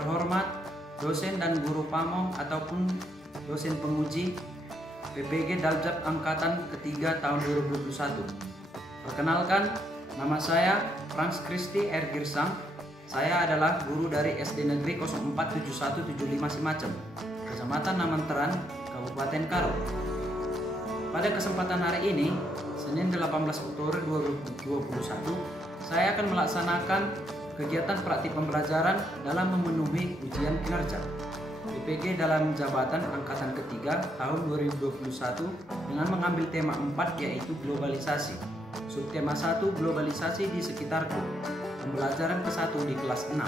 terhormat, dosen dan guru pamong ataupun dosen penguji PPG Daljab Angkatan ketiga tahun 2021. Perkenalkan, nama saya Frans Kristi R. Girsang. Saya adalah guru dari SD Negeri 047175 Simacem, Kecamatan Namanteran, Kabupaten Karo. Pada kesempatan hari ini, Senin 18 Oktober 2021, saya akan melaksanakan kegiatan praktik pembelajaran dalam memenuhi ujian kinerja PPG dalam jabatan angkatan ketiga tahun 2021 dengan mengambil tema 4 yaitu globalisasi. Subtema 1 globalisasi di sekitarku. Pembelajaran ke-1 di kelas 6.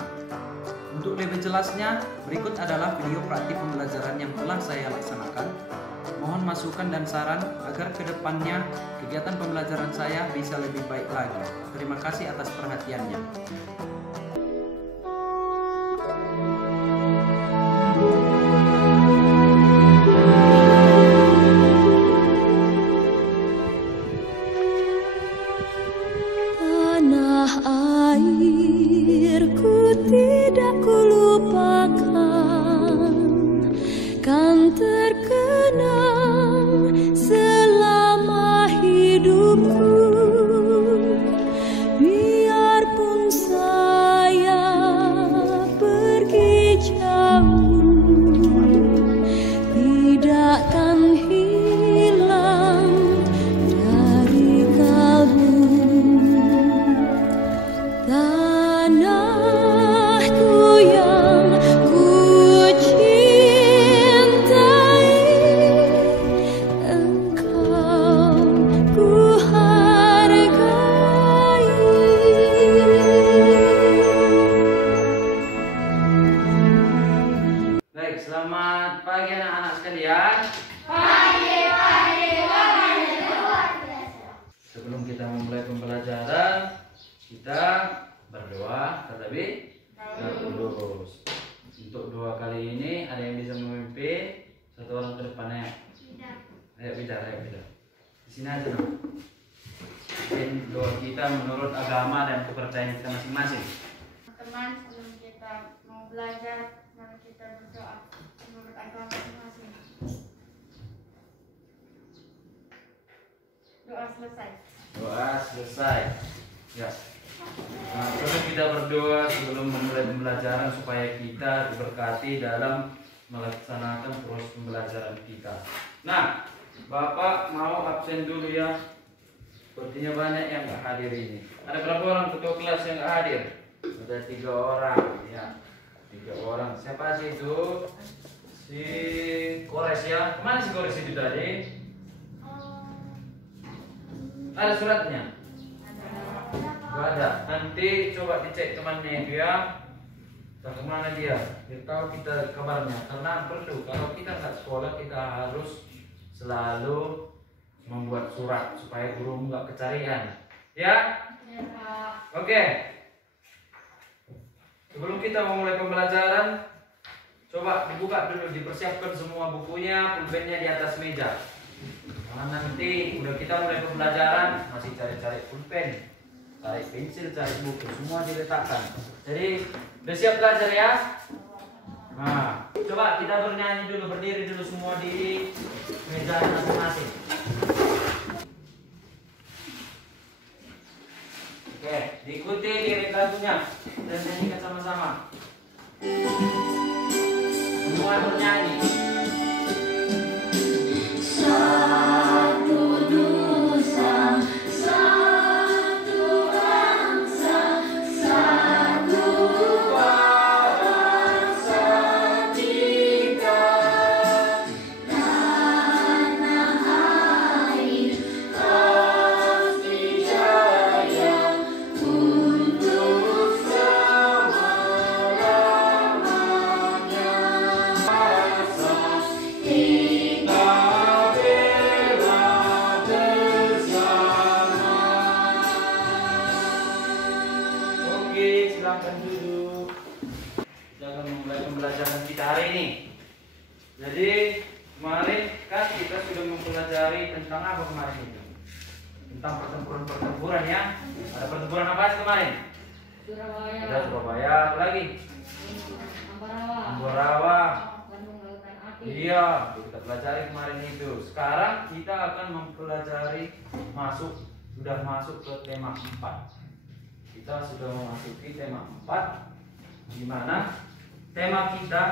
Untuk lebih jelasnya, berikut adalah video praktik pembelajaran yang telah saya laksanakan. Mohon masukan dan saran agar kedepannya kegiatan pembelajaran saya bisa lebih baik lagi. Terima kasih atas perhatiannya. Tanah airku tidak kulupakan, kan terkenang selama hidupku. Biarpun saya pergi jauh, tidak akan hilang dari kalbu. Tanahku yang ku cintai, engkau ku hargai. Baik, selamat pagi anak-anak sekalian. Sebelum kita memulai pembelajaran, kita berdoa, tetapi terus. Untuk doa kali ini, ada yang bisa memimpin? Satu orang ke depannya. Ayo bicara. Di sini aja dong. Mungkin doa kita menurut agama dan kepercayaan kita masing-masing. Teman, sebelum kita mau belajar, mari kita berdoa menurut agama masing-masing. Doa selesai. Doa selesai. Ya. Nah, terus kita berdoa sebelum memulai pembelajaran supaya kita diberkati dalam melaksanakan proses pembelajaran kita. Nah, Bapak mau absen dulu ya. Sepertinya banyak yang nggak hadir ini. Ada berapa orang ketua kelas yang nggak hadir? Ada 3 orang. Ya, 3 orang. Siapa sih itu? Si Kores ya. Kemana si Kores itu tadi? Ada suratnya? Gak ada. Nanti coba dicek temannya itu ya. Dan kemana dia? Biar tahu kita kabarnya. Karena perlu. Kalau kita nggak sekolah, kita harus selalu membuat surat supaya guru nggak kecarian. Ya? Oke. Sebelum kita memulai pembelajaran, coba dibuka dulu, dipersiapkan semua bukunya, pulpennya di atas meja. Karena nanti udah kita mulai pembelajaran masih cari-cari pulpen, cari pensil, cari buku, semua diletakkan. Jadi udah siap belajar ya? Nah, coba kita bernyanyi dulu, berdiri dulu semua di meja masing-masing. Oke, diikuti lirik lagunya dan nyanyikan sama-sama. Semua bernyanyi. Satu nusa, satu bangsa, satu bangsa kita. Tanah air pasti jaya untuk selama-lamanya. Kita bela bersama. Oke, silakan duduk. Kita akan memulai pembelajaran kita hari ini. Jadi kemarin kan kita sudah mempelajari tentang apa kemarin itu? Tentang pertempuran-pertempuran ya. Ada pertempuran apa sih kemarin? Surabaya. Ada Surabaya, apa lagi? Ambarawa. Bandung Lautan Api. Iya, kita pelajari kemarin itu. Sekarang kita akan mempelajari sudah masuk ke tema 4. Kita sudah memasuki tema 4, di mana tema kita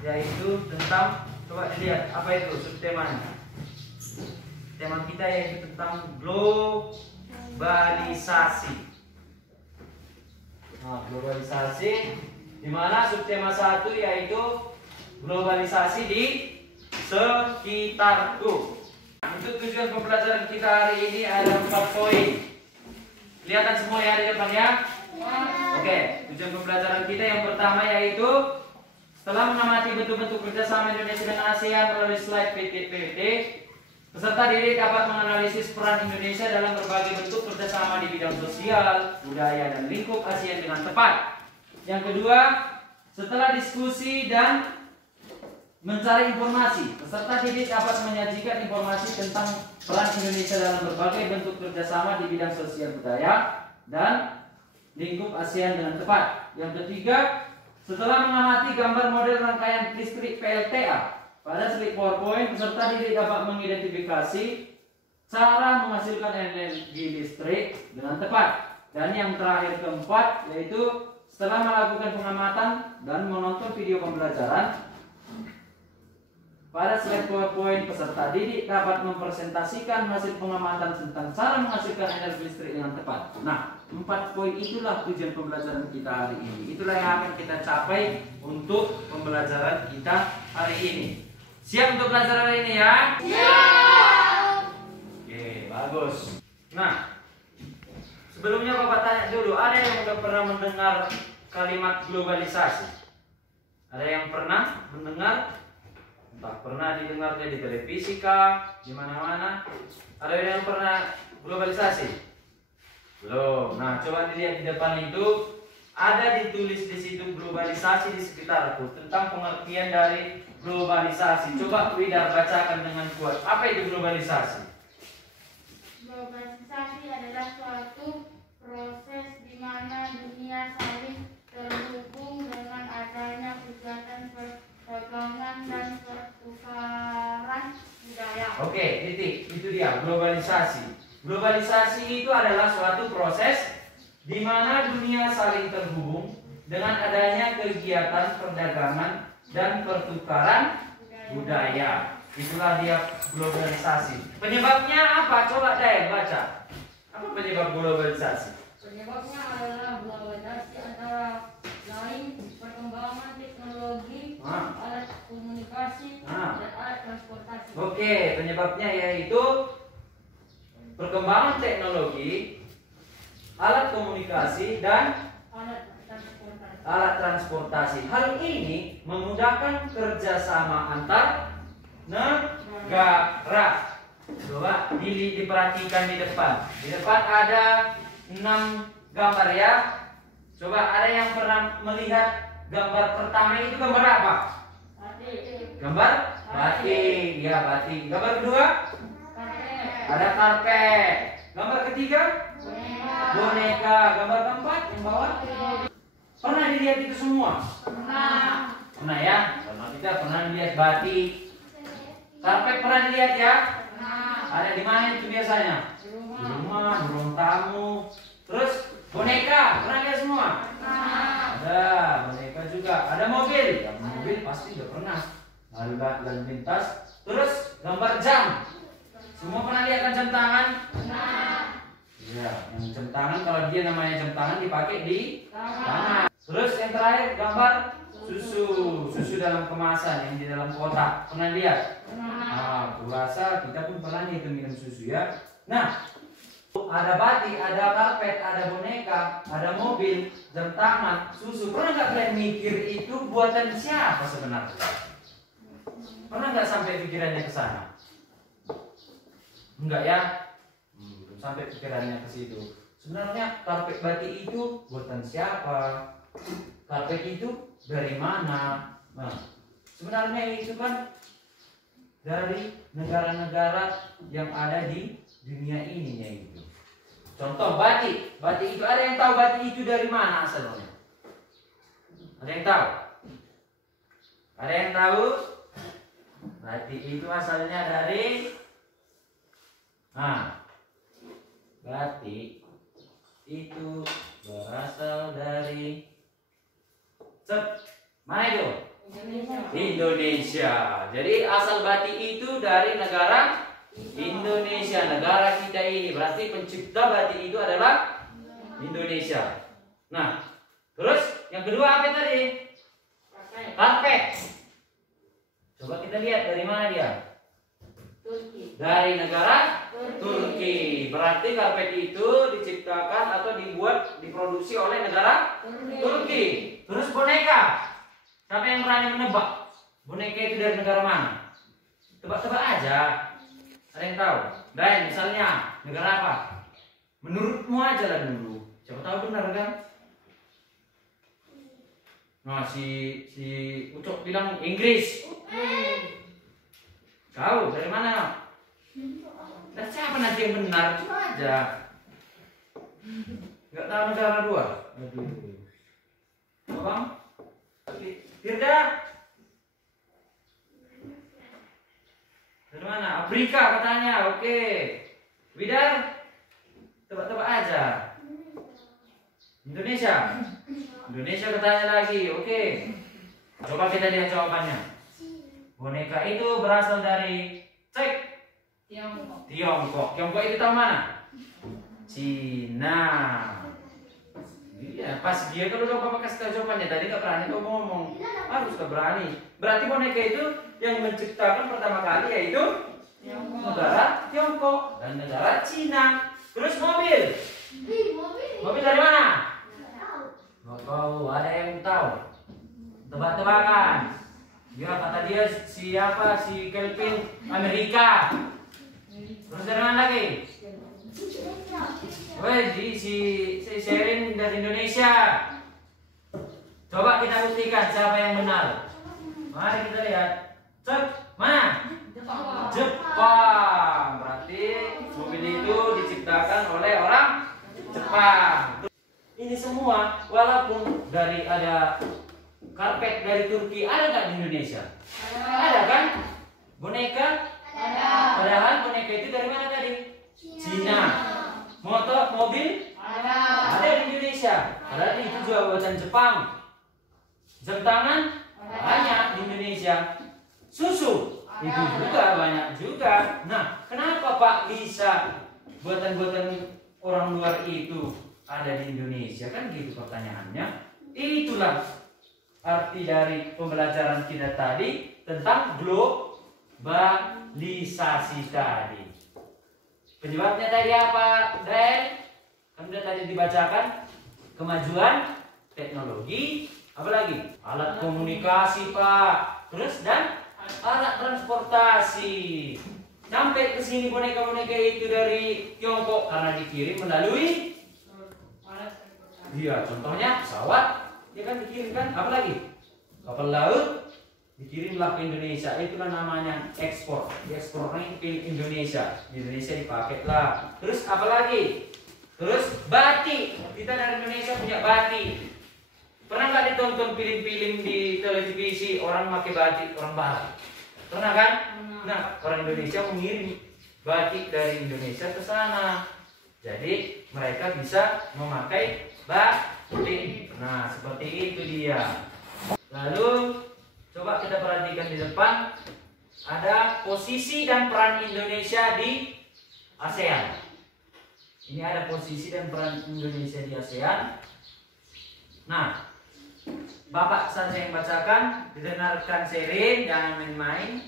yaitu tentang, coba dilihat apa itu subtemanya. Tema kita yaitu tentang globalisasi. Nah, globalisasi, di mana subtema 1 yaitu globalisasi di sekitarku. Untuk tujuan pembelajaran kita hari ini ada 4 poin. Kelihatan semua ya di depan ya? Oke, tujuan pembelajaran kita yang pertama yaitu setelah mengamati bentuk-bentuk kerjasama Indonesia dan ASEAN melalui slide PPT, peserta didik dapat menganalisis peran Indonesia dalam berbagai bentuk kerjasama di bidang sosial, budaya, dan lingkup ASEAN dengan tepat. Yang kedua, setelah diskusi dan mencari informasi, peserta didik dapat menyajikan informasi tentang peran Indonesia dalam berbagai bentuk kerjasama di bidang sosial, budaya, dan lingkup ASEAN dengan tepat. Yang ketiga, setelah mengamati gambar model rangkaian listrik PLTA pada slide PowerPoint, peserta didik dapat mengidentifikasi cara menghasilkan energi listrik dengan tepat. Dan yang terakhir keempat, yaitu setelah melakukan pengamatan dan menonton video pembelajaran pada slide PowerPoint, peserta didik dapat mempresentasikan hasil pengamatan tentang cara menghasilkan energi listrik dengan tepat. Nah, 4 poin itulah tujuan pembelajaran kita hari ini. Itulah yang akan kita capai untuk pembelajaran kita hari ini. Siap untuk belajar hari ini ya? Siap! Oke, bagus. Nah, sebelumnya Bapak tanya dulu, ada yang sudah pernah mendengar kalimat globalisasi? Ada yang pernah mendengar? Entah pernah didengarnya di televisi kah, di mana-mana? Ada yang pernah globalisasi? Belum. Nah, coba dilihat di depan itu ada ditulis di situ globalisasi di sekitarku, tentang pengertian dari globalisasi. Coba Widar bacakan dengan kuat. Apa itu globalisasi? Globalisasi adalah suatu proses di mana dunia saling terhubung dengan adanya kegiatan perdagangan dan pertukaran budaya. Oke, titik. Itu dia globalisasi. Globalisasi itu adalah suatu proses di mana dunia saling terhubung dengan adanya kegiatan perdagangan dan pertukaran budaya. Itulah dia globalisasi. Penyebabnya apa? Coba deh baca. Apa penyebab globalisasi? Penyebabnya adalah globalisasi antara lain perkembangan teknologi, alat komunikasi, dan alat transportasi. Oke, penyebabnya yaitu perkembangan teknologi, alat komunikasi, dan alat transportasi. Hal ini memudahkan kerjasama antar negara. Coba diperhatikan di depan. Di depan ada 6 gambar ya. Coba ada yang pernah melihat gambar pertama itu gambar apa? Batik. Gambar batik. Ya, batik. Gambar kedua? Ada karpet. Gambar ketiga? Boneka. Gambar keempat yang bawah? Pernah dilihat itu semua? Pernah. Pernah ya? Pernah, kita pernah lihat batik. Karpet pernah dilihat ya? Pernah. Ada di mana itu biasanya? Di Di rumah. rumah, di ruang tamu. Terus boneka pernah lihat semua? Pernah. Ada boneka juga. Ada mobil. Ya, mobil pasti udah pernah. Lalu lintas. Terus gambar jam. Semua pernah lihat kan jam tangan? Pernah. Ya, yang jam tangan kalau dia namanya jam tangan dipakai di tangan. Terus yang terakhir gambar susu dalam kemasan yang di dalam kotak. Pernah lihat? Pernah. Aku rasa kita pun pernah nih minum susu ya. Nah, ada batik, ada karpet, ada boneka, ada mobil, jam tangan, susu. Pernah nggak kalian mikir itu buatan siapa sebenarnya? Pernah nggak sampai pikirannya ke sana? Enggak ya? Belum sampai pikirannya ke situ. Sebenarnya karpet batik itu buatan siapa? Karpet itu dari mana? Nah, sebenarnya itu kan dari negara-negara yang ada di dunia ini itu. Contoh batik. Batik itu ada yang tahu batik itu dari mana asalnya? Ada yang tahu? Ada yang tahu? Berarti itu asalnya dari berarti itu berasal dari mana itu? Indonesia. Jadi asal batik itu dari negara Indonesia, negara kita ini. Berarti pencipta batik itu adalah Indonesia. Nah, terus yang kedua apa tadi? Karpet. Coba kita lihat dari mana dia? Turki. Dari negara Turki. Berarti karpet itu diciptakan atau diproduksi oleh negara Turki. Terus boneka. Siapa yang berani menebak? Boneka itu dari negara mana? Tebak-tebak aja. Ada yang tahu? Dan misalnya negara apa? Menurutmu aja lah dulu. Siapa tahu benar kan? Nah, si Ucok bilang Inggris. Kau dari mana? Dan siapa nanti yang benar? Itu aja. Enggak tahu negara dua. Aduh. Bang? Firda? Dari mana? Afrika katanya. Oke. Widar? Tebak-tebak aja. Indonesia? Indonesia katanya lagi. Oke. Coba kita lihat jawabannya. Boneka itu berasal dari Tiongkok. Tiongkok itu tahu mana? Cina. Iya, pas dia kalau udah bapak kasih tahu jawabannya tadi nggak berani kau ngomong. Harus nggak berani. Berarti boneka itu yang menciptakan pertama kali yaitu negara Tiongkok dan negara Cina. Terus mobil. Mobil dari mana? Nggak tahu. Ada yang tahu? Tebak-tebakan. Ya kata dia siapa? Si Kelvin Amerika. Terus dari mana lagi? Weh, si Sherin dari Indonesia. Coba kita buktikan siapa yang benar. Mari kita lihat. Cek, mana? Jepang. Berarti mobil itu diciptakan oleh orang Jepang. Ini semua walaupun dari ada karpet dari Turki, ada nggak di Indonesia? Ada kan? Boneka? Ada. Padahal boneka itu dari mana tadi? Cina. Mobil? Ada di Indonesia. Berarti itu juga buatan Jepang. Jam tangan? Banyak di Indonesia. Susu? Itu juga banyak juga. Nah, kenapa Pak bisa buatan-buatan orang luar itu ada di Indonesia? Kan gitu pertanyaannya. Itulah arti dari pembelajaran kita tadi tentang globalisasi tadi. Penyebabnya tadi apa, Dan? Kan sudah tadi dibacakan kemajuan teknologi, apalagi alat komunikasi, Pak. Terus dan alat transportasi. Sampai ke sini boneka-boneka itu dari Tiongkok karena dikirim melalui contohnya pesawat. Dia kan dikirimkan apalagi kapal laut dikirimlah ke Indonesia. Itulah namanya ekspor. Diekspornya ke Indonesia. Di Indonesia dipakai lah. Terus apalagi? Terus batik. Kita dari Indonesia punya batik. Pernah nggak ditonton film-film di televisi orang pakai batik orang barat? Pernah kan? Nah, orang Indonesia mengirim batik dari Indonesia ke sana. Jadi mereka bisa memakai batik. Nah, seperti itu dia. Lalu coba kita perhatikan di depan ada posisi dan peran Indonesia di ASEAN. Ini ada posisi dan peran Indonesia di ASEAN. Nah, Bapak saja yang bacakan, didengarkan Sherin, jangan main-main.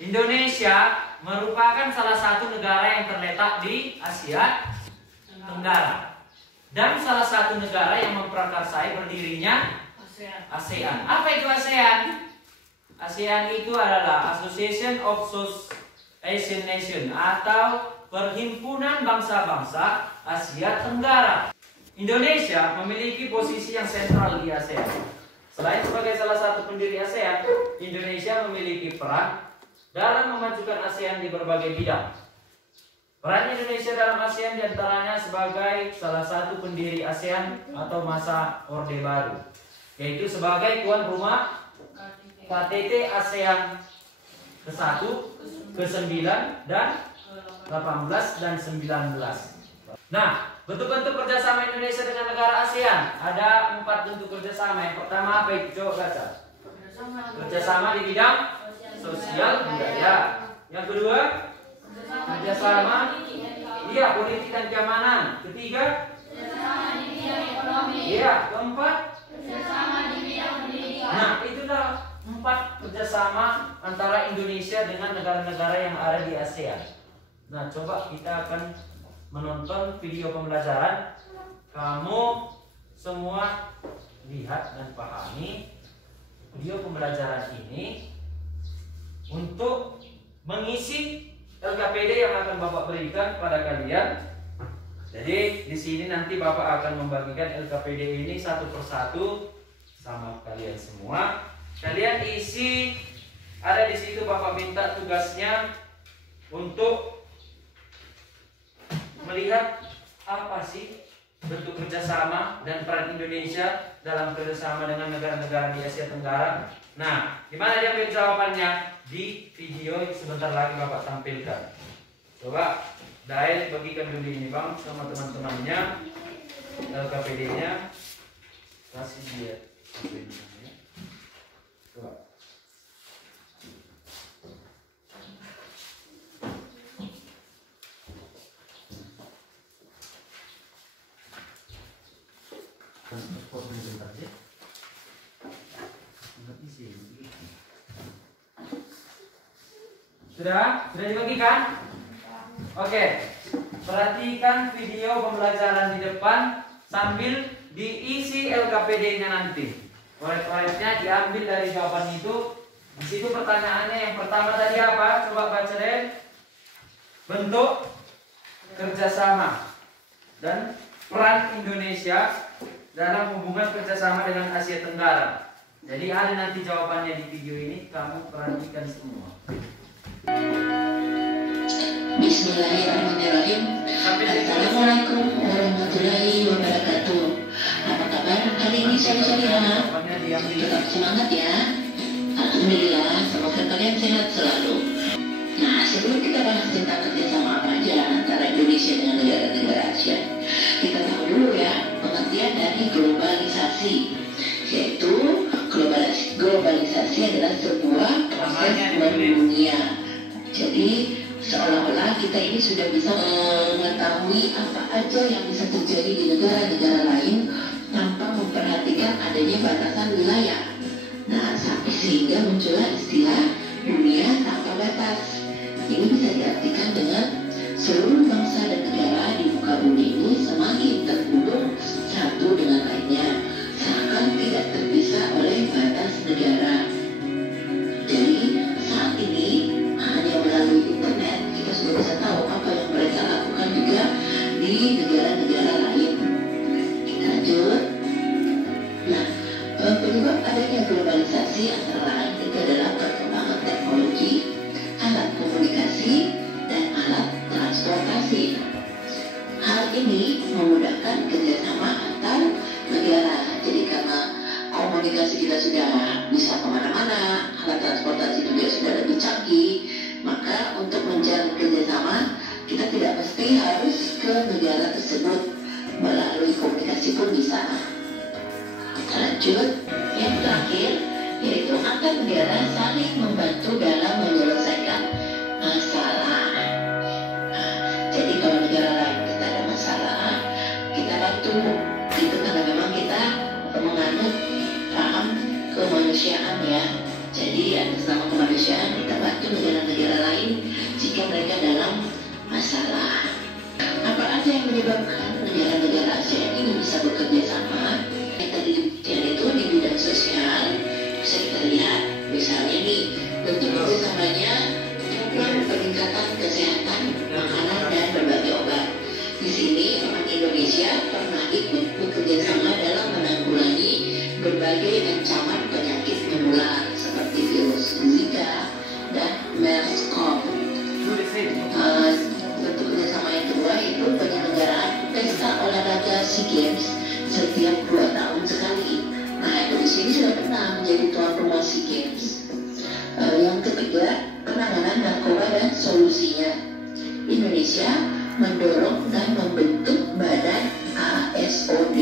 Indonesia merupakan salah satu negara yang terletak di Asia Tenggara dan salah satu negara yang memprakarsai berdirinya ASEAN. Apa itu ASEAN? ASEAN itu adalah Association of South Asian Nation atau Perhimpunan Bangsa-Bangsa Asia Tenggara. Indonesia memiliki posisi yang sentral di ASEAN. Selain sebagai salah satu pendiri ASEAN, Indonesia memiliki peran dalam memajukan ASEAN di berbagai bidang. Peran Indonesia dalam ASEAN diantaranya sebagai salah satu pendiri ASEAN atau masa Orde Baru. yaitu sebagai tuan rumah KTT ASEAN ke-1, ke-9, dan 18 dan 19. Nah, bentuk-bentuk kerjasama Indonesia dengan negara ASEAN ada 4 bentuk kerjasama. Yang pertama apa itu? Coba baca. Kerjasama di bidang sosial budaya. Yang kedua, kerjasama politik dan keamanan. Ketiga, keempat, nah itulah 4 kerjasama antara Indonesia dengan negara-negara yang ada di ASEAN. Nah, coba kita akan menonton video pembelajaran. Kamu semua lihat dan pahami video pembelajaran ini untuk mengisi LKPD yang akan Bapak berikan pada kalian. Jadi di sini nanti Bapak akan membagikan LKPD ini satu persatu sama kalian semua. Kalian isi, ada di situ Bapak minta tugasnya untuk melihat apa sih bentuk kerjasama dan peran Indonesia dalam kerjasama dengan negara-negara di Asia Tenggara. Nah, di mana diambil jawabannya? Di video sebentar lagi Bapak tampilkan. Coba Dael bagikan dulu ini Bang sama teman-temannya LKPD-nya. Kasih dia. Coba. Sudah dibagikan? Oke. Perhatikan video pembelajaran di depan sambil diisi LKPD-nya nanti. Proyek-proyeknya diambil dari jawaban itu. Di situ pertanyaannya yang pertama tadi apa? Coba baca deh. Bentuk kerjasama dan peran Indonesia dalam hubungan kerjasama dengan Asia Tenggara. Jadi ada nanti jawabannya di video ini. Kamu perhatikan semua. Bismillahirrahmanirrahim. Assalamualaikum warahmatullahi wabarakatuh. Apa kabar hari ini saudara-saudara? Tetap semangat ya. Alhamdulillah, semoga kalian sehat selalu. Nah, sebelum kita bahas tentang kerjasama apa aja antara Indonesia dengan negara-negara Asia, kita tahu dulu ya pengertian dari globalisasi, yaitu globalisasi adalah sebuah proses mendunia. Jadi seolah-olah kita ini sudah bisa mengetahui apa aja yang bisa terjadi di negara-negara lain tanpa memperhatikan adanya batasan wilayah. Nah, sampai sehingga muncullah istilah dunia tanpa batas. Ini bisa diartikan dengan seluruh bangsa dan negara di muka bumi ini semakin terhubung satu dengan lainnya, seakan tidak terpisah oleh batas negara. Jadi saat ini hanya melalui internet kita sudah bisa tahu apa yang mereka lakukan juga di negara-negara lain. Kita lanjut. Nah, penyebab adanya globalisasi antara lain itu adalah perkembangan teknologi, alat komunikasi, dan alat transportasi. Hal ini memudahkan kerjasama antar negara. Jadi karena komunikasi kita sudah bisa kemana-mana, alat transportasi juga sudah lebih canggih, maka untuk menjalin kerjasama kita tidak mesti harus ke negara tersebut, melalui komunikasi pun bisa. Kita lanjut. Yang terakhir yaitu antar negara saling membantu dalam menyelesaikan masalah. Jadi kalau negara lain kita ada masalah, kita bantu. Itu karena memang kita menganut paham kemanusiaan ya. Jadi atas nama kemanusiaan kita bantu negara-negara lain jika mereka dalam masalah. Apa aja yang menyebabkan negara-negara ASEAN ini bisa bekerja sama? Yang tadi dibicarakan itu di bidang sosial bisa kita lihat. Misalnya nih, bentuk kerjasamanya program peningkatan kesehatan, makanan dan berbagai obat. Di sini orang Indonesia pernah ikut bekerja sama dalam menanggulangi berbagai ancaman penyakit menular seperti virus Zika dan MERS-CoV. Bentuk kerjasama yang kedua itu penyelenggaraan pesta olahraga SEA Games setiap 2 tahun sekali. Nah, itu bisa Indonesia mendorong dan membentuk badan ASOD,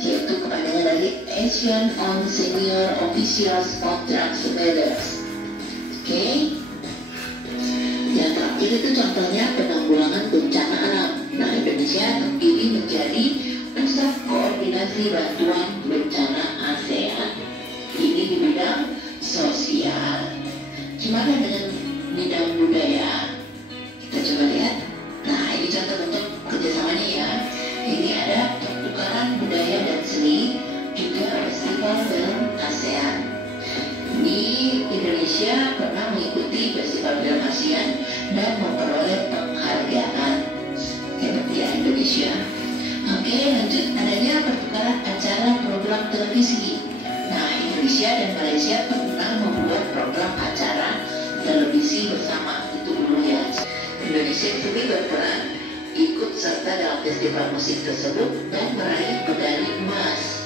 yaitu kepanjangan dari Asian on Senior Officials Contract Surveyors. Oke. Yang terakhir itu contohnya penanggulangan bencana alam. Nah, Indonesia terpilih menjadi pusat koordinasi bantuan bencana ASEAN. Ini di bidang sosial. Gimana dengan bidang budaya? Kita coba lihat. Nah, ini contoh bentuk kerjasamanya ya. Ini ada pertukaran budaya dan seni, juga festival film ASEAN. Di Indonesia pernah mengikuti festival film ASEAN dan memperoleh penghargaan. Hebat ya Indonesia. Oke, lanjut, adanya pertukaran acara program televisi. Nah, Indonesia dan Malaysia pernah membuat program acara televisi bersama, itu dulu ya. Indonesia turut berperan ikut serta dalam festival musik tersebut dan meraih medali emas.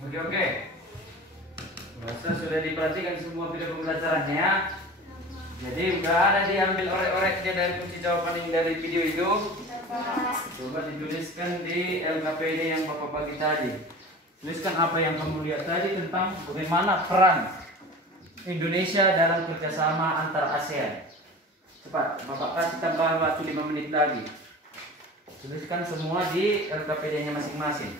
Oke. Rasa sudah diperhatikan semua video pembelajarannya. Jadi udah ada diambil orek-oreknya dari kunci jawaban yang dari video itu. Coba dituliskan di LKPD yang Bapak bagi tadi. Tuliskan apa yang kamu lihat tadi tentang bagaimana peran Indonesia dalam kerjasama antar ASEAN. Cepat, Bapak kasih tambahan waktu 5 menit lagi. Tuliskan semua di LKPD-nya masing-masing.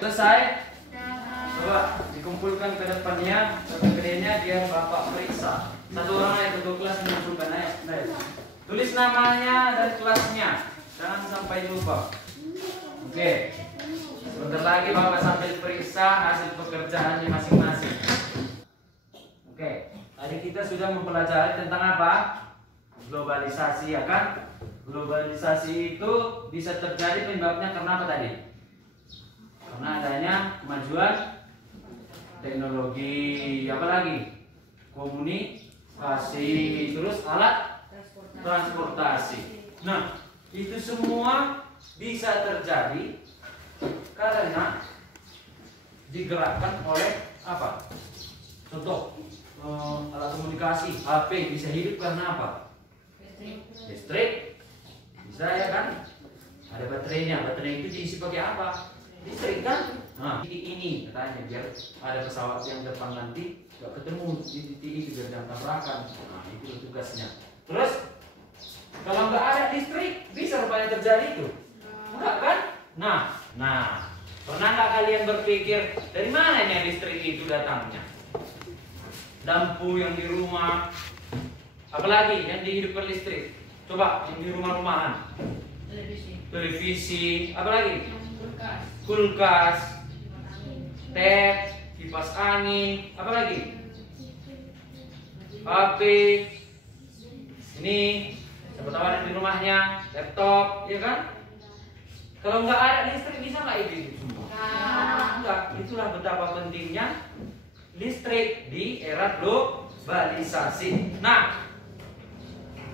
Selesai? Coba dikumpulkan ke depannya, kedainya biar Bapak periksa. Satu orang aja, satu kelas mengumpulkan aja. Tulis namanya dan kelasnya, jangan sampai lupa. Oke. Sebentar lagi Bapak sambil periksa hasil pekerjaannya masing-masing. Oke. Tadi kita sudah mempelajari tentang apa? Globalisasi, ya kan? Globalisasi itu bisa terjadi penyebabnya karena apa tadi? Karena adanya kemajuan teknologi, apa lagi? Komunikasi, terus alat transportasi. Nah, itu semua bisa terjadi karena digerakkan oleh apa? Contoh, alat komunikasi, HP bisa hidup karena apa? Listrik. Bisa ya kan? Ada baterainya. Baterai itu diisi pakai apa? Listrik kan? Nah, ini katanya biar ada pesawat yang depan nanti gak ketemu di titik itu biar jangan tabrakan. Nah, itu tugasnya. Terus kalau nggak ada listrik bisa rupanya terjadi itu? Enggak kan? Nah, pernah nggak kalian berpikir dari mana ini listrik itu datangnya? Lampu yang di rumah, apalagi yang dihidupkan listrik? Coba yang di rumah-rumahan. Televisi, apalagi? Kulkas, tap, kipas angin, apa lagi? HP, ini siapa tahu ada di rumahnya, laptop, ya kan? Kalau nggak ada listrik bisa nggak itu semua? Enggak. Itulah betapa pentingnya listrik di era globalisasi. Nah,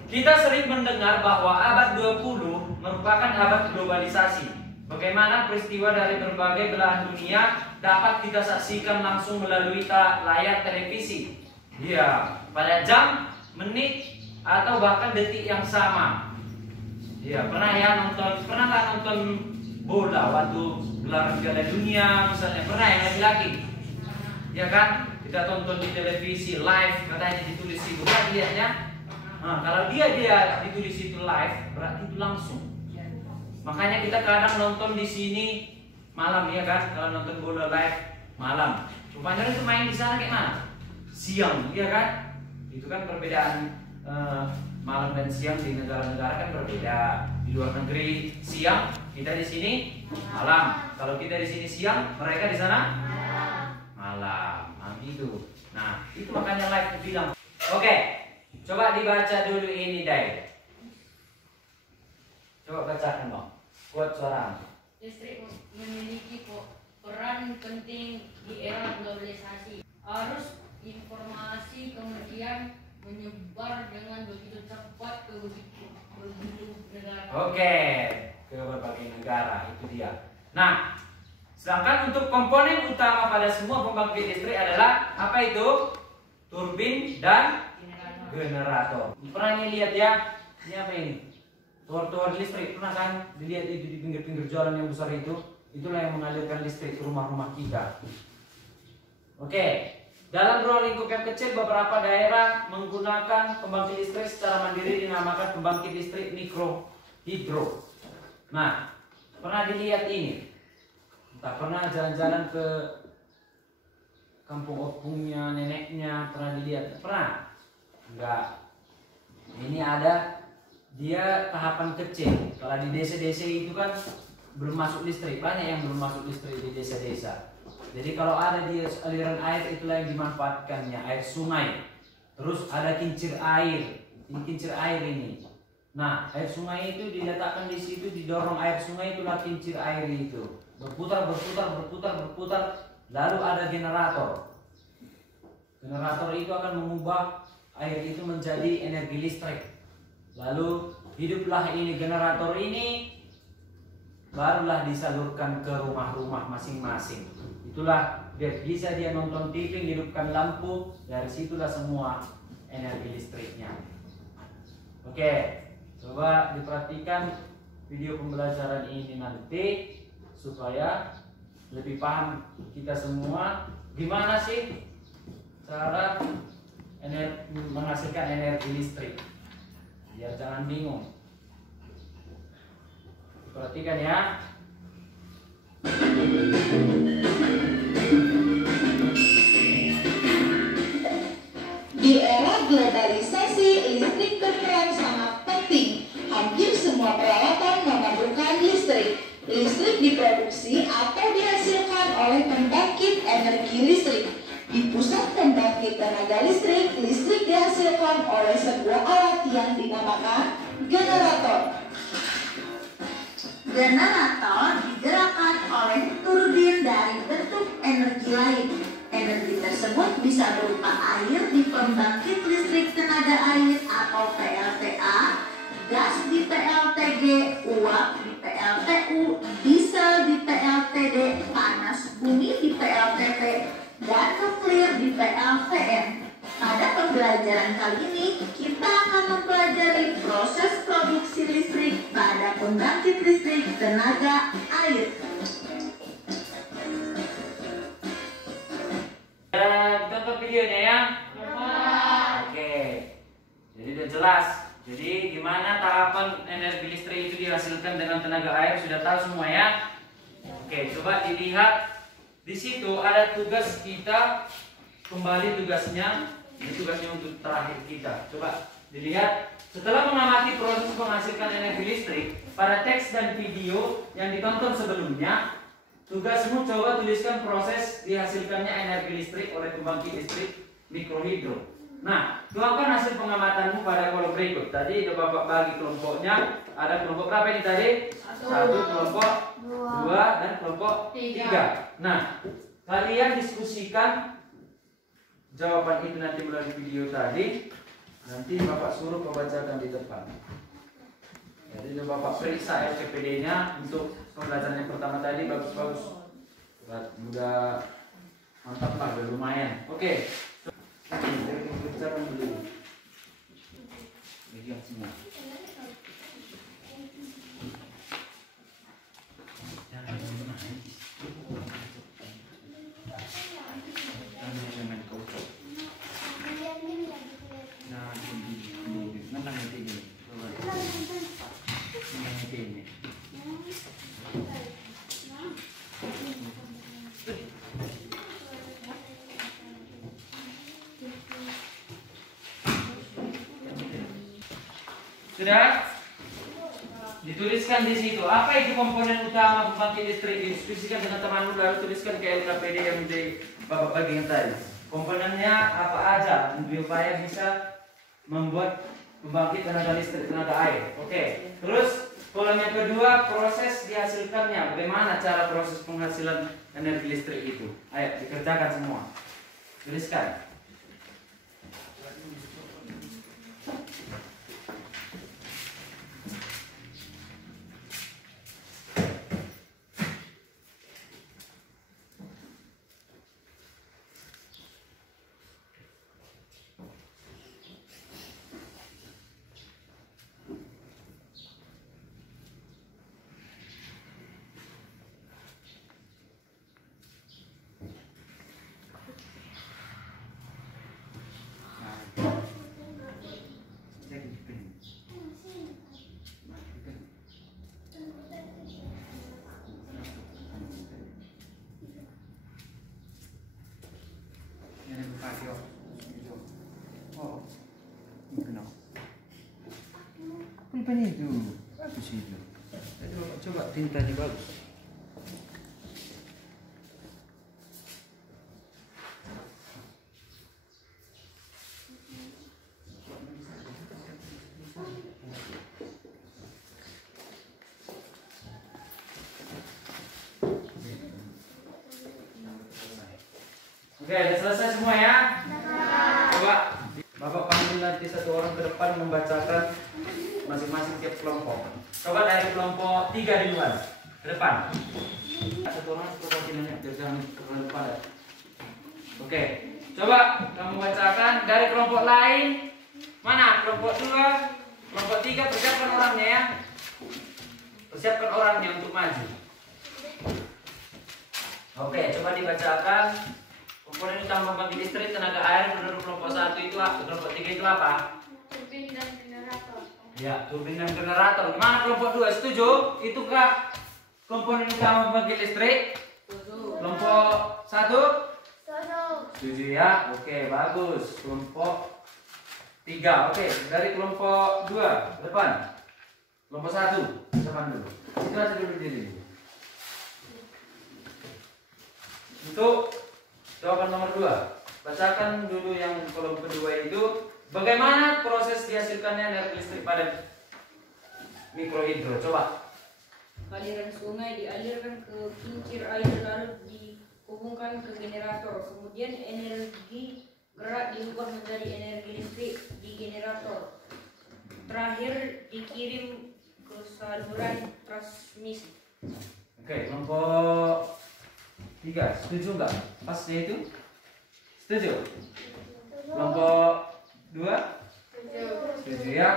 kita sering mendengar bahwa abad 20 merupakan abad globalisasi. Bagaimana peristiwa dari berbagai belahan dunia dapat kita saksikan langsung melalui layar televisi. Ya, pada jam, menit, atau bahkan detik yang sama. Ya, pernah nggak nonton bola waktu gelaran Piala Dunia misalnya? Pernah yang laki-laki? ya kan? Kita tonton di televisi live, katanya ditulis itu, kan lihatnya. Nah, kalau dia ditulis itu live, berarti itu langsung. Makanya kita kadang nonton di sini malam, ya kan? Kalau nonton bola live malam. Rupanya itu main di sana kayak mana? Siang, ya kan? Itu kan perbedaan malam dan siang di negara-negara kan berbeda. Di luar negeri siang, kita di sini malam. Kalau kita di sini siang, mereka di sana malam. Nah, gitu. Nah, itu makanya live bilang. Oke, coba dibaca dulu ini, Dai. Coba bacakan, Bang. Kuat suara. Listrik memiliki peran penting di era globalisasi. Arus informasi kemudian menyebar dengan begitu cepat ke begitu negara. Oke, ke berbagai negara, itu dia. Nah, sedangkan untuk komponen utama pada semua pembangkit listrik adalah apa itu? Turbin dan generator. Pernah lihat ya? Ini apa ini? Tower-tower listrik, pernah kan dilihat itu di pinggir-pinggir jalan yang besar itu? Itulah yang mengalirkan listrik ke rumah-rumah kita. Oke, dalam ruang lingkup yang kecil beberapa daerah menggunakan pembangkit listrik secara mandiri dinamakan pembangkit listrik mikrohidro. Nah, pernah dilihat ini? Entah pernah jalan-jalan ke kampung opungnya, neneknya, pernah dilihat? Pernah? Enggak. Ini ada dia tahapan kecil. Kalau di desa-desa itu kan belum masuk listrik, banyak yang belum masuk listrik di desa-desa. Jadi kalau ada di aliran air itulah yang dimanfaatkannya, air sungai. Terus ada kincir air, ini kincir air ini. Nah, air sungai itu diletakkan di situ, didorong air sungai, itulah kincir air itu. Berputar, lalu ada generator. Generator itu akan mengubah air itu menjadi energi listrik. Lalu hiduplah ini generator ini, barulah disalurkan ke rumah-rumah masing-masing. Itulah biar bisa dia nonton TV, hidupkan lampu, dari situlah semua energi listriknya. Oke, coba diperhatikan video pembelajaran ini nanti supaya lebih paham kita semua gimana sih cara menghasilkan energi listrik. Biar jangan bingung. Perhatikan ya. Di era globalisasi, listrik berperan sangat penting. Hampir semua peralatan memerlukan listrik. Listrik diproduksi atau dihasilkan oleh pembangkit energi listrik. Di pusat pembangkit tenaga listrik, listrik dihasilkan oleh sebuah alat yang dinamakan generator. Generator digerakkan oleh turbin dari bentuk energi lain. Energi tersebut bisa berupa air di pembangkit listrik tenaga air atau PLTA, gas di PLTG, uap di PLTU, diesel di PLTD, panas bumi di PLTP, dan nuklir di PLTN. Pada pembelajaran kali ini, kita akan mempelajari proses produksi listrik pada pembangkit listrik tenaga air. Tonton videonya ya. Oke, jadi udah jelas. Jadi gimana tahapan energi listrik itu dihasilkan dengan tenaga air, sudah tahu semua ya. Oke, coba dilihat. Di situ ada tugas kita, kembali tugasnya, ini tugasnya untuk terakhir kita. Coba dilihat, setelah mengamati proses menghasilkan energi listrik pada teks dan video yang ditonton sebelumnya, tugasmu coba tuliskan proses dihasilkannya energi listrik oleh pembangkit listrik mikrohidro. Nah, tuangkan hasil pengamatanmu pada kolom berikut. Tadi udah Bapak bagi kelompoknya. Ada kelompok berapa ini tadi? Satu, kelompok dua, dan kelompok tiga. Nah, kalian diskusikan jawaban itu nanti melalui video tadi. Nanti Bapak suruh membacakan di depan. Jadi udah Bapak periksa RCPD-nya untuk pembelajaran yang pertama tadi bagus-bagus. Udah mantap lah, udah lumayan. Oke. Bicara dulu. Media semua. Sudah? Dituliskan di situ. Apa itu komponen utama pembangkit listrik? Diskusikan dengan temanmu lalu tuliskan ke LKPD yang menjadi Bapak bagian tadi. Komponennya apa aja supaya bisa membuat pembangkit tenaga listrik, tenaga air. Oke. Terus kolom yang kedua, proses dihasilkannya. Bagaimana cara proses penghasilan energi listrik itu? Ayo dikerjakan semua. Tuliskan. Pulpennya itu bagus itu. Coba tintanya bagus. Oke, udah selesai semua ya? Coba Bapak panggil nanti satu orang ke depan membacakan masing-masing tiap kelompok. Coba dari kelompok 3 di luar ke depan. Satu orang perwakilannya jangan terlalu padat. Oke, coba kamu bacakan dari kelompok lain. Mana? Kelompok 2, kelompok 3, persiapkan orangnya ya. Persiapkan orangnya untuk maju. Oke, coba dibacakan. Komponen utama pembangkit listrik tenaga air menurut kelompok 1 itu apa? Kelompok 3 itu apa? Turbin dan generator. Ya, turbin dan generator. Gimana kelompok 2? Setuju? Itukah komponen utama pembangkit listrik? Kelompok 1? Setuju ya? Oke, bagus. Kelompok 3. Oke, dari kelompok 2 depan. Kelompok 1 depan dulu. Itu aja dulu diri. Untuk jawaban nomor 2. Bacakan dulu yang kolom kedua itu. Bagaimana proses dihasilkannya energi listrik pada mikrohidro? Coba. Aliran sungai dialirkan ke kincir air lalu dihubungkan ke generator. Kemudian energi gerak diubah menjadi energi listrik di generator. Terakhir dikirim ke saluran transmisi. Oke, kelompok 3. Setuju nggak? Pas ya itu? Setuju? Kelompok 2? Setuju ya?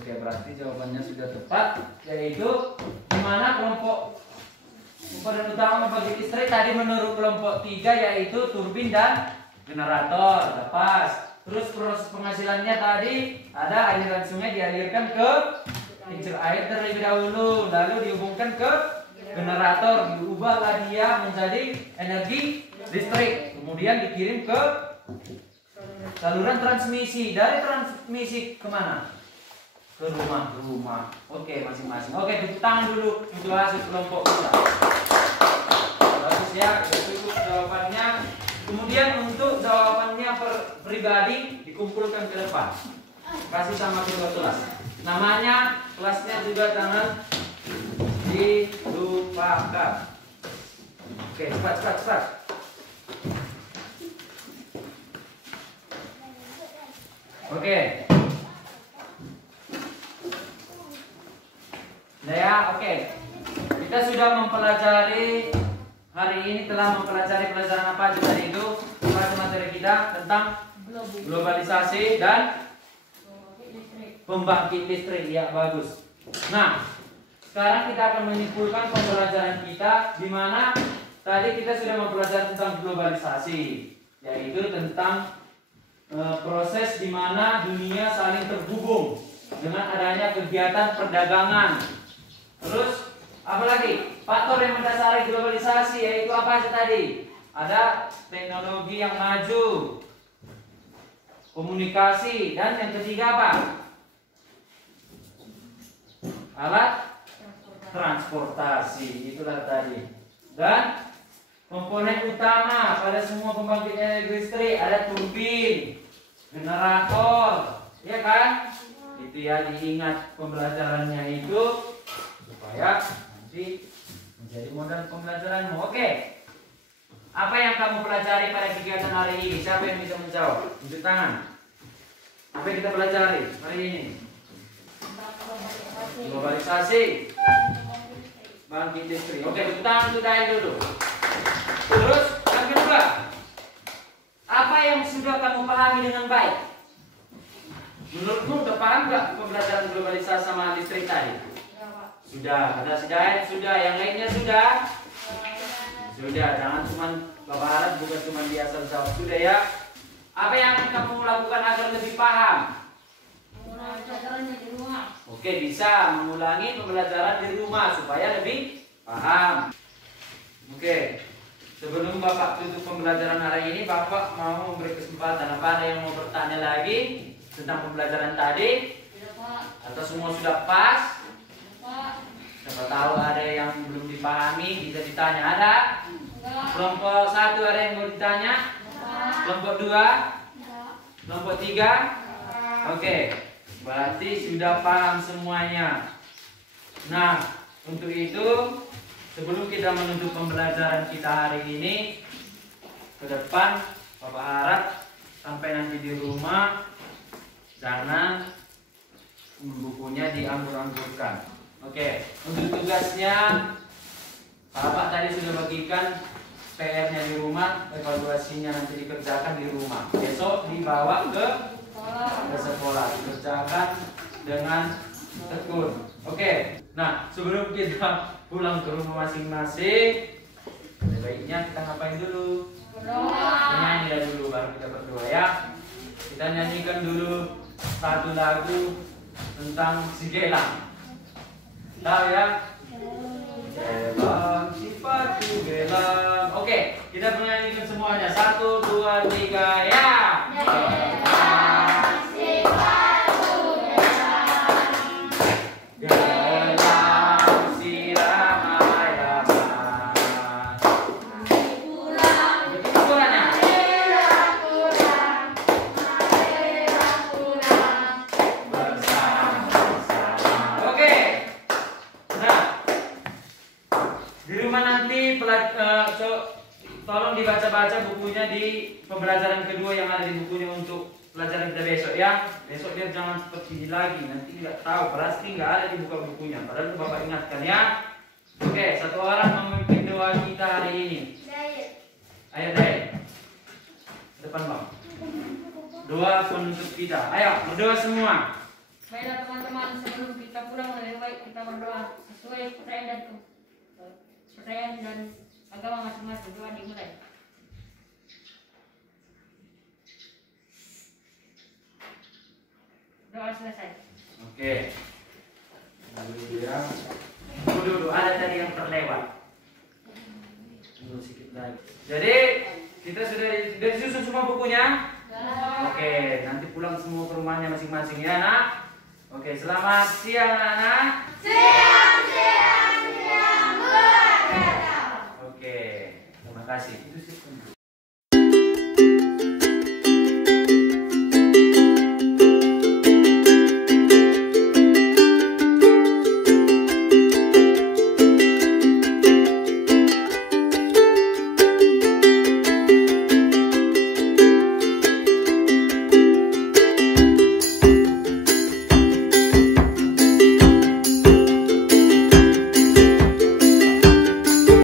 Oke, berarti jawabannya sudah tepat, yaitu dimana kelompok komponen utama pembangkit listrik tadi menurut kelompok 3 yaitu turbin dan generator. Sudah pas. Terus proses penghasilannya tadi ada aliran sungai dialirkan ke kincir air terlebih dahulu, lalu dihubungkan ke generator, diubahlah dia menjadi energi listrik, kemudian dikirim ke saluran transmisi. Dari transmisi kemana? Ke rumah-rumah. Oke, masing-masing. Oke, tepuk tangan dulu untuk hasil kelompok kita. Bagus ya, cukup jawabannya. Kemudian untuk jawabannya per pribadi dikumpulkan ke depan. Kasih sama ketua kelas. Namanya, kelasnya juga jangan dilupakan. Oke, cepat. Oke. Nah ya, oke. Kita sudah mempelajari hari ini telah mempelajari pelajaran apa aja tadi itu? Materi kita tentang globalisasi dan pembangkit listrik. Ya, bagus. Nah, sekarang kita akan menyimpulkan pembelajaran kita, di mana tadi kita sudah mempelajari tentang globalisasi, yaitu tentang proses di mana dunia saling terhubung dengan adanya kegiatan perdagangan. Terus apalagi faktor yang mendasari globalisasi, yaitu apa aja tadi? Ada teknologi yang maju, komunikasi, dan yang ketiga apa? alat transportasi, itulah tadi. Dan komponen utama pada semua pembangkit energi listrik ada turbin, generator, ya kan? Itu ya, diingat pembelajarannya itu supaya nanti menjadi modal pembelajaranmu. Oke. Apa yang kamu pelajari pada kegiatan hari ini? Siapa yang bisa menjawab? Tunjuk tangan. Apa yang kita pelajari hari ini? Globalisasi bangkit listrik. Oke, tepuk tangan untuk Dael dulu. Terus yang kedua, apa yang sudah kamu pahami dengan baik? Menurutmu udah paham nggak pembelajaran globalisasi sama listrik tadi? Sudah, kata si Dael sudah. Yang lainnya sudah? Sudah. Jangan cuma Bapak harap bukan cuma dia asal jawab. Sudah ya. Apa yang akan kamu lakukan agar lebih paham? Pembelajarannya di rumah. Oke, bisa mengulangi pembelajaran di rumah supaya lebih paham. Oke, sebelum Bapak tutup pembelajaran hari ini, Bapak mau memberi kesempatan. Apa ada yang mau bertanya lagi tentang pembelajaran tadi? Tidak, Pak. Atau semua sudah pas? Pak. Siapa tahu ada yang belum dipahami, bisa ditanya. Ada? Enggak. Kelompok 1 ada yang mau ditanya? Enggak. Kelompok 2? Kelompok 3? Oke, berarti sudah paham semuanya. Nah, untuk itu sebelum kita menutup pembelajaran kita hari ini, ke depan Bapak harap sampai nanti di rumah jangan bukunya dianggur-anggurkan. Oke, untuk tugasnya Bapak tadi sudah bagikan PR-nya di rumah, evaluasinya nanti dikerjakan di rumah. Besok dibawa ke sekolah, dikerjakan dengan tekun. Oke, nah sebelum kita pulang ke rumah masing-masing, sebaiknya kita ngapain dulu? Nyanyi dulu baru kita berdoa ya. Kita nyanyikan dulu satu lagu tentang si Gelang. Tahu ya? Gelang, sifatu gelang. Oke, kita menyanyikan semuanya. 1, 2, 3, ya. Tolong dibaca-baca bukunya di pembelajaran kedua yang ada di bukunya untuk pelajaran kita besok ya. Besok dia jangan seperti ini lagi, nanti nggak tahu, pasti nggak ada di buku bukunya. Padahal itu Bapak ingatkan ya. Oke, satu orang memimpin doa kita hari ini. Ayo deh, depan Bang. Doa penutup kita. Ayo berdoa semua. Baiklah teman-teman, sebelum kita pulang lebih baik kita berdoa sesuai percayaan dan agama masing-masing. Doa dimulai. Doa selesai. Oke. Dulu ada tadi yang terlewat. Sedikit lagi. Jadi kita sudah disusun semua bukunya. Oke, nanti pulang semua ke rumahnya masing-masing ya nak. Oke, selamat siang anak-anak. Siang. Oke, terima kasih. Itu sih.